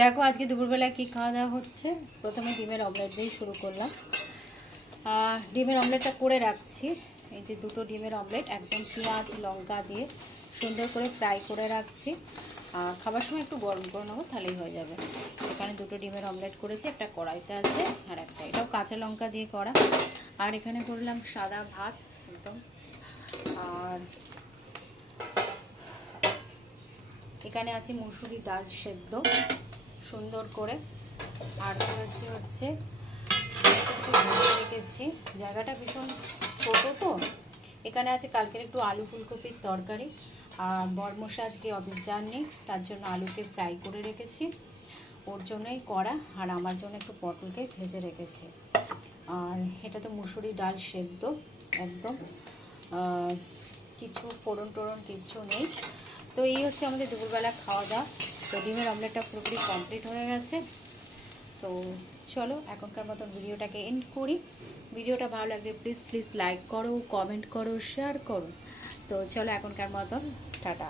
দেখো আজকে দুপুরবেলা কি খাওয়া দাওয়া হচ্ছে। প্রথমে ডিমের অমলেট দিয়েই শুরু করলাম। ডিমের অমলেটটা করে রাখছি। এই যে দুটো ডিমের অমলেট একদম পেঁয়াজ লঙ্কা দিয়ে সুন্দর করে ফ্রাই করে রাখছি। খাবার সময় একটু গরম করে নেবো, তাহলেই হয়ে যাবে। এখানে দুটো ডিমের অমলেট করেছি, একটা কড়াইতে আছে আর একটা এটাও কাঁচা লঙ্কা দিয়ে করা। আর এখানে করলাম সাদা ভাত একদম। আর এখানে আছে মুসুরি ডাল সেদ্ধ সুন্দর করে। আর করেছি হচ্ছে একটু ভেজে রেখেছি। জায়গাটা ভীষণ ছোটো তো, এখানে আছে কালকের একটু আলু ফুলকপির তরকারি। আর বরমশা আজকে অফিস যাননি, তার জন্য আলুকে ফ্রাই করে রেখেছি, ওর জন্যই করা। আর আমার জন্য একটু পটলকে ভেজে রেখেছি। আর এটা তো মুসুরি ডাল সেদ্ধ একদম, কিছু ফোড়ন টোড়ন কিছু নেই। তো এই হচ্ছে আমাদের দুপুরবেলা খাওয়া দাওয়া। তো ডিমের অমলেটটা পুরোপুরি কমপ্লিট হয়ে গেছে। তো চলো এখনকার মতন ভিডিওটাকে এন্ড করি। ভিডিওটা ভালো লাগলে প্লিজ লাইক করো, কমেন্ট করো, শেয়ার করো। তো চলো এখনকার মতন টাটা।